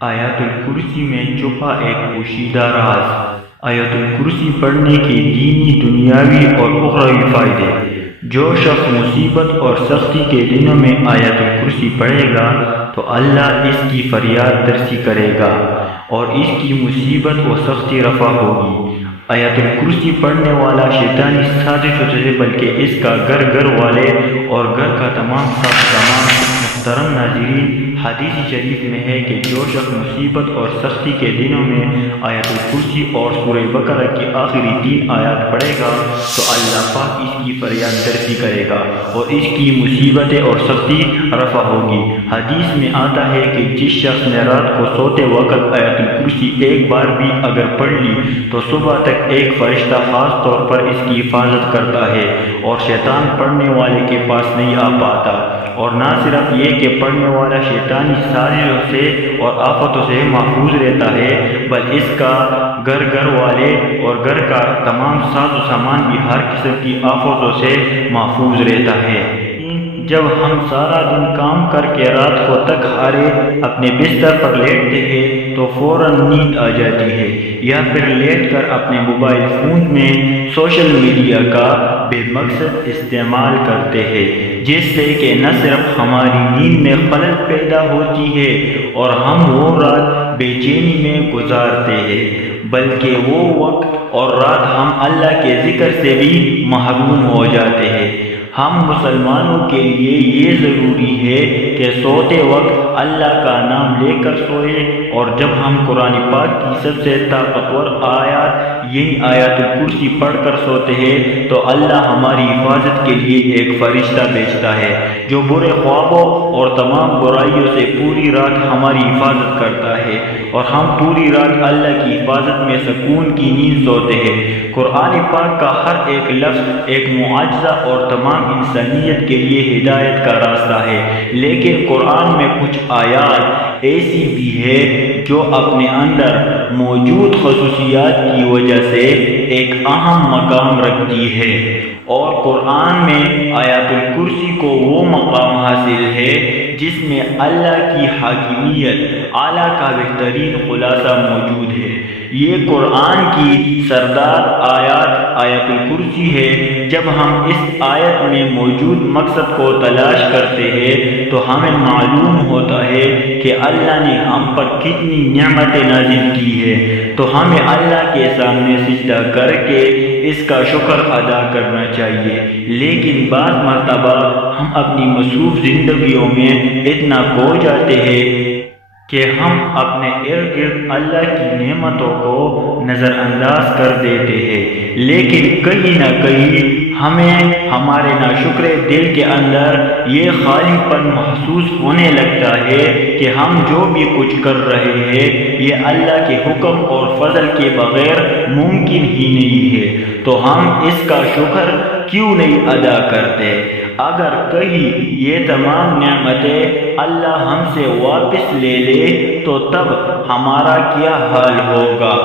آیت الکرسی میں چھپا ایک پوشیدہ راز۔ آیت الکرسی پڑھنے کے دینی، دنیاوی اور اخروی فائدے۔ جو شخص مصیبت اور سختی کے دنوں میں آیت الکرسی پڑھے گا تو اللہ اس کی فریاد رسی کرے گا اور اس کی مصیبت و سختی رفع ہوگی۔ آیت الکرسی پڑھنے والا شیطانی سازشوں سے بلکہ اس کا گھر والے اور گھر کا تمام سامان۔ محترم ناظرین، حدیث شریف میں ہے کہ جو شخص مصیبت اور سختی کے دنوں میں آیت الکرسی اور سورہ بقرہ کی آخری 3 آیات پڑھے گا تو اللہ پاک اس کی فریاد رسی کرے گا اور اس کی مصیبتیں اور سختی رفع ہوگی۔ حدیث میں آتا ہے کہ جس شخص نے رات کو سوتے وقت آیت الکرسی ایک بار بھی اگر پڑھ لی تو صبح تک ایک فرشتہ خاص طور پر اس کی حفاظت کرتا ہے اور شیطان پڑھنے والے کے پاس نہیں آ پاتا۔ اور نہ صرف یہ کہ پڑھنے والا شیطانی سازشوں سے اور آفتوں سے محفوظ رہتا ہے بلکہ اس کا گھر والے اور گھر کا تمام ساز و سامان بھی ہر قسم کی آفتوں سے محفوظ رہتا ہے۔ جب ہم سارا دن کام کر کے رات کو تک ہارے اپنے بستر پر لیٹتے ہیں تو فوراً نیند آ جاتی ہے، یا پھر لیٹ کر اپنے موبائل فون میں سوشل میڈیا کا بے مقصد استعمال کرتے ہیں، جس سے کہ نہ صرف ہماری نیند میں خلل پیدا ہوتی ہے اور ہم وہ رات بے چینی میں گزارتے ہیں، بلکہ وہ وقت اور رات ہم اللہ کے ذکر سے بھی محروم ہو جاتے ہیں۔ ہم مسلمانوں کے لیے یہ ضروری ہے کہ سوتے وقت اللہ کا نام لے کر سوئیں، اور جب ہم قرآن پاک کی سب سے طاقتور آیات یعنی آیت الکرسی پڑھ کر سوتے ہیں تو اللہ ہماری حفاظت کے لیے ایک فرشتہ بھیجتا ہے جو برے خوابوں اور تمام برائیوں سے پوری رات ہماری حفاظت کرتا ہے، اور ہم پوری رات اللہ کی حفاظت میں سکون کی نیند سوتے ہیں۔ قرآن پاک کا ہر ایک لفظ ایک معجزہ اور تمام انسانیت کے لیے ہدایت کا راستہ ہے، لیکن قرآن میں کچھ آیات ایسی بھی ہے جو اپنے اندر موجود خصوصیات کی وجہ سے ایک اہم مقام رکھتی ہے، اور قرآن میں آیت الکرسی کو وہ مقام حاصل ہے جس میں اللہ کی حاکمیت اعلیٰ کا بہترین خلاصہ موجود ہے۔ یہ قرآن کی سردار آیت الکرسی ہے۔ جب ہم اس آیت میں موجود مقصد کو تلاش کرتے ہیں تو ہمیں معلوم ہوتا ہے کہ اللہ نے ہم پر کتنی نعمتیں نازل کی ہے، تو ہمیں اللہ کے سامنے سجدہ کر کے اس کا شکر ادا کرنا چاہیے، لیکن بعض مرتبہ ہم اپنی مصروف زندگیوں میں اتنا کھو جاتے ہیں کہ ہم اپنے ارد گرد اللہ کی نعمتوں کو نظر انداز کر دیتے ہیں، لیکن کہیں نہ کہیں ہمیں ہمارے ناشکر دل کے اندر یہ خالی پن محسوس ہونے لگتا ہے کہ ہم جو بھی کچھ کر رہے ہیں یہ اللہ کے حکم اور فضل کے بغیر ممکن ہی نہیں ہے، تو ہم اس کا شکر کیوں نہیں ادا کرتے؟ اگر کہیں یہ تمام نعمتیں اللہ ہم سے واپس لے لے تو تب ہمارا کیا حال ہوگا؟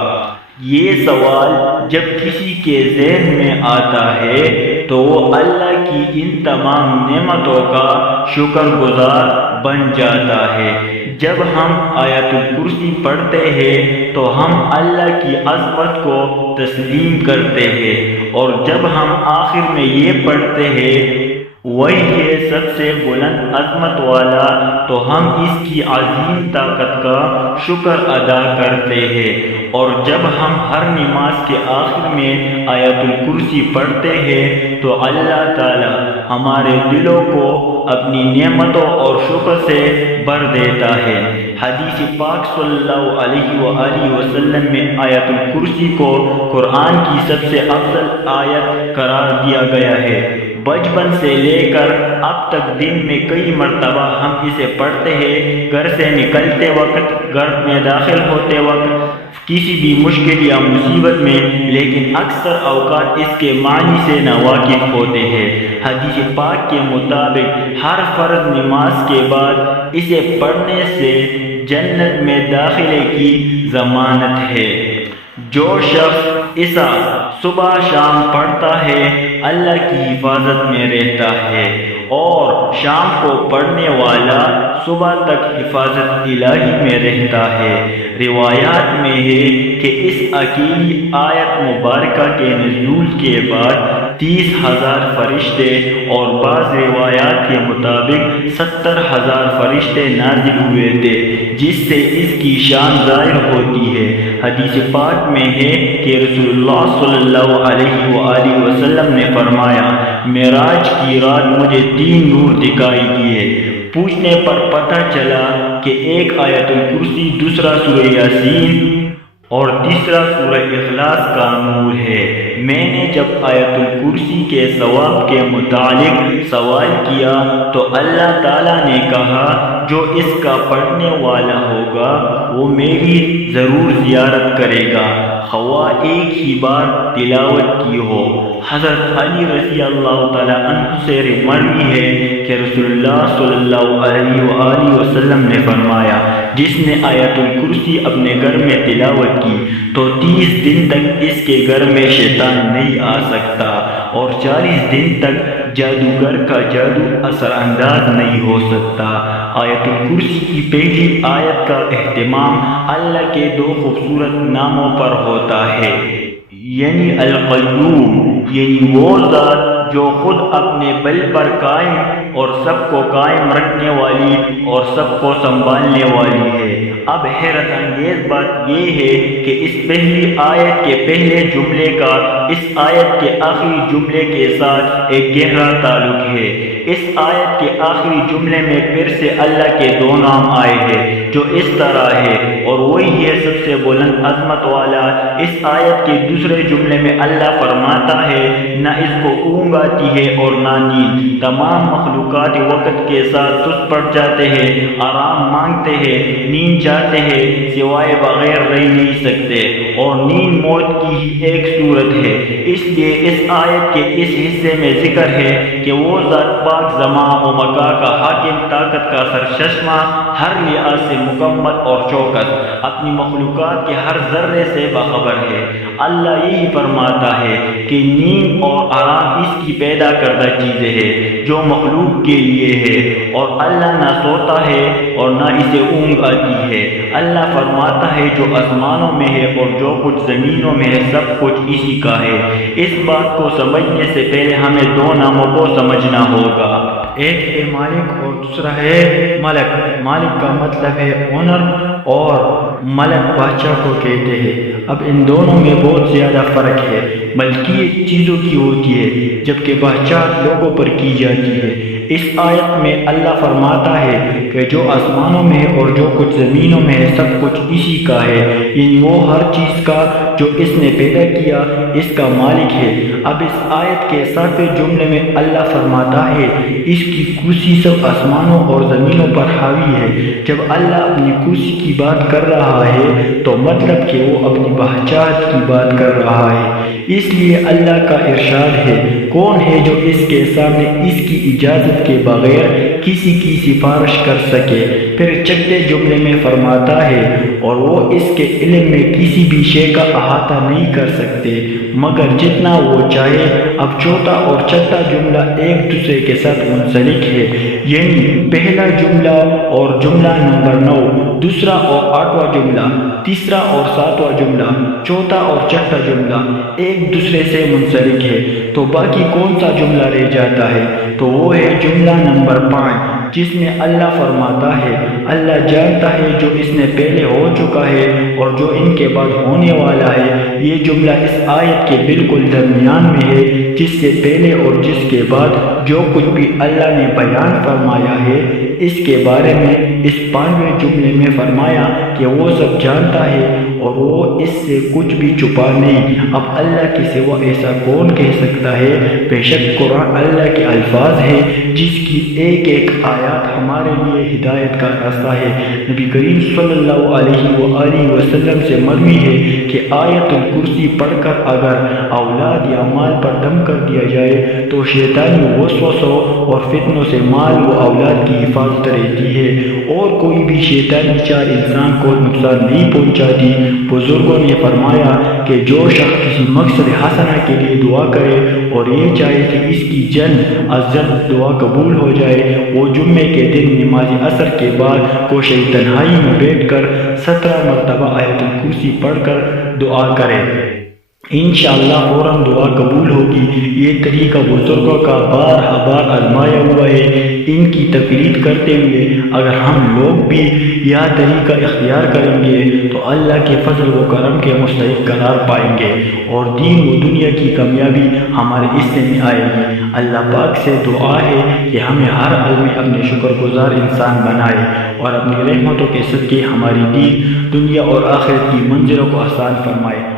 یہ سوال جب کسی کے ذہن میں آتا ہے تو وہ اللہ کی ان تمام نعمتوں کا شکر گزار بن جاتا ہے۔ جب ہم آیت الکرسی پڑھتے ہیں تو ہم اللہ کی عظمت کو تسلیم کرتے ہیں، اور جب ہم آخر میں یہ پڑھتے ہیں وہی ہے سب سے بلند عظمت والا، تو ہم اس کی عظیم طاقت کا شکر ادا کرتے ہیں، اور جب ہم ہر نماز کے آخر میں آیت الکرسی پڑھتے ہیں تو اللہ تعالی ہمارے دلوں کو اپنی نعمتوں اور شکر سے بھر دیتا ہے۔ حدیث پاک صلی اللہ علیہ وآلہ وسلم میں آیت الکرسی کو قرآن کی سب سے افضل آیت قرار دیا گیا ہے۔ بچپن سے لے کر اب تک دن میں کئی مرتبہ ہم اسے پڑھتے ہیں، گھر سے نکلتے وقت، گھر میں داخل ہوتے وقت، کسی بھی مشکل یا مصیبت میں، لیکن اکثر اوقات اس کے معنی سے ناواقف ہوتے ہیں۔ حدیث پاک کے مطابق ہر فرض نماز کے بعد اسے پڑھنے سے جنت میں داخلے کی ضمانت ہے۔ جو شخص اسا صبح شام پڑھتا ہے اللہ کی حفاظت میں رہتا ہے اور شام کو پڑھنے والا صبح تک حفاظت الہی میں رہتا ہے۔ روایات میں ہے کہ اس اکیلی آیت مبارکہ کے نزول کے بعد 30,000 فرشتے اور بعض روایات کے مطابق 70,000 فرشتے نازل ہوئے تھے، جس سے اس کی شان ظاہر ہوتی ہے۔ حدیث پاک میں ہے کہ رسول اللہ صلی اللہ علیہ وآلہ وسلم نے فرمایا، معراج کی رات مجھے 3 نور دکھائی دیے۔ پوچھنے پر پتہ چلا کہ ایک آیت الکرسی، دوسرا سورہ یاسین اور تیسرا سورہ اخلاص کا نور ہے۔ میں نے جب آیت الکرسی کے ثواب کے متعلق سوال کیا تو اللہ تعالیٰ نے کہا، جو اس کا پڑھنے والا ہوگا وہ میری ضرور زیارت کرے گا، خواہ ایک ہی بار تلاوت کی ہو۔ حضرت علی رضی اللہ تعالیٰ عنہ سے مروی ہے کہ رسول اللہ صلی اللہ علیہ وآلہ وسلم نے فرمایا، جس نے آیت الکرسی اپنے گھر میں تلاوت کی تو 30 دن تک اس کے گھر میں شیطان نہیں آ سکتا، اور 40 دن تک جادوگر کا جادو اثر انداز نہیں ہو سکتا۔ آیت الکرسی کی پہلی آیت کا اہتمام اللہ کے 2 خوبصورت ناموں پر ہوتا ہے، یعنی القیوم، یعنی وہ ذات جو خود اپنے بل پر قائم اور سب کو قائم رکھنے والی اور سب کو سنبھالنے والی ہے۔ اب حیرت انگیز بات یہ ہے کہ اس پہلی آیت کے پہلے جملے کا اس آیت کے آخری جملے کے ساتھ ایک گہرا تعلق ہے۔ اس آیت کے آخری جملے میں پھر سے اللہ کے 2 نام آئے ہیں جو اس طرح ہے، اور وہی ہے سب سے بلند عظمت والا۔ اس آیت کے دوسرے جملے میں اللہ فرماتا ہے، نہ اس کو اونگ آتی ہے اور نہ نیند، تمام مخلوقات وقت کے ساتھ سست پڑ جاتے ہیں، آرام مانگتے ہیں، نیند چاہتے ہیں، سوائے بغیر رہ نہیں سکتے، اور نیند موت کی ہی ایک صورت ہے۔ اس لیے اس آیت کے اس حصے میں ذکر ہے کہ وہ ذات پاک زمان و مکان کا حاکم، طاقت کا سرچشمہ، ہر لحاظ سے مکمل اور چوکس، اپنی مخلوقات کے ہر ذرے سے باخبر ہے۔ اللہ یہی فرماتا ہے کہ نیند اور آرام اس کی پیدا کردہ چیزیں ہیں جو مخلوق کے لیے ہے، اور اللہ نہ سوتا ہے اور نہ اسے اونگ آتی ہے۔ اللہ فرماتا ہے، جو آسمانوں میں ہے اور جو کچھ زمینوں میں ہے سب کچھ اسی کا ہے۔ اس بات کو سمجھنے سے پہلے ہمیں 2 ناموں کو سمجھنا ہوگا، ایک ہے مالک اور دوسرا ہے ملک۔ مالک کا مطلب ہے اونر اور ملک بادشاہ کو کہتے ہیں۔ اب ان دونوں میں بہت زیادہ فرق ہے، ملکیت چیزوں کی ہوتی ہے جبکہ بادشاہ لوگوں پر کی جاتی ہے۔ اس آیت میں اللہ فرماتا ہے کہ جو آسمانوں میں ہے اور جو کچھ زمینوں میں ہے سب کچھ اسی کا ہے، یعنی وہ ہر چیز کا جو اس نے پیدا کیا اس کا مالک ہے۔ اب اس آیت کے 7ویں جملے میں اللہ فرماتا ہے، اس کی کرسی سب آسمانوں اور زمینوں پر حاوی ہے۔ جب اللہ اپنی کرسی کی بات کر رہا ہے تو مطلب کہ وہ اپنی بادشاہت کی بات کر رہا ہے۔ اس لیے اللہ کا ارشاد ہے، کون ہے جو اس کے سامنے اس کی اجازت کے بغیر کسی کی سفارش کر سکے؟ پھر 6ویں جملے میں فرماتا ہے، اور وہ اس کے علم میں کسی بھی شے کا احاطہ نہیں کر سکتے مگر جتنا وہ چاہے۔ اب 4تھا اور 6واں جملہ ایک دوسرے کے ساتھ منسلک ہے، یعنی پہلا جملہ اور جملہ نمبر 9، دوسرا اور 8واں جملہ، تیسرا اور 7واں جملہ، 4تھا اور 6واں جملہ ایک دوسرے سے منسلک ہے۔ تو باقی کون سا جملہ رہ جاتا ہے؟ تو وہ ہے جملہ نمبر 5، جس میں اللہ فرماتا ہے، اللہ جانتا ہے جو اس نے پہلے ہو چکا ہے اور جو ان کے بعد ہونے والا ہے۔ یہ جملہ اس آیت کے بالکل درمیان میں ہے، جس سے پہلے اور جس کے بعد جو کچھ بھی اللہ نے بیان فرمایا ہے اس کے بارے میں اس 5ویں جملے میں فرمایا کہ وہ سب جانتا ہے اور وہ اس سے کچھ بھی چھپا نہیں۔ اب اللہ کے سوا ایسا کون کہہ سکتا ہے؟ بے شک قرآن اللہ کے الفاظ ہے جس کی ایک ایک آیات ہمارے لیے ہدایت کا راستہ ہے۔ نبی کریم صلی اللہ علیہ وآلہ وسلم سے مروی ہے کہ آیت الکرسی پڑھ کر اگر اولاد یا مال پر دم کر دیا جائے تو شیطانی وسوسوں اور فتنوں سے مال و اولاد کی حفاظت رہتی ہے، اور کوئی بھی شیطانی چال انسان کو کو نقصان نہیں پہنچاتی۔ بزرگوں نے فرمایا کہ جو شخص کسی مقصد حسنہ کے لیے دعا کرے اور یہ چاہے کہ اس کی جلد از جلد دعا قبول ہو جائے، وہ جمعے کے دن نماز عصر کے بعد گوشہ تنہائی میں بیٹھ کر 17 مرتبہ آیت الکرسی پڑھ کر دعا کرے، انشاءاللہ فوراً دعا قبول ہوگی۔ یہ طریقہ بزرگوں کا بار آزمایا ہوا ہے۔ ان کی تقلید کرتے ہوئے اگر ہم لوگ بھی یہ طریقہ اختیار کریں گے تو اللہ کے فضل و کرم کے مستحق قرار پائیں گے اور دین و دنیا کی کامیابی ہمارے حصے میں آئے گی۔ اللہ پاک سے دعا ہے کہ ہمیں ہر حال میں اپنے شکر گزار انسان بنائے اور اپنی رحمتوں کے صدقے ہماری دین، دنیا اور آخرت کی منزلوں کو آسان فرمائے۔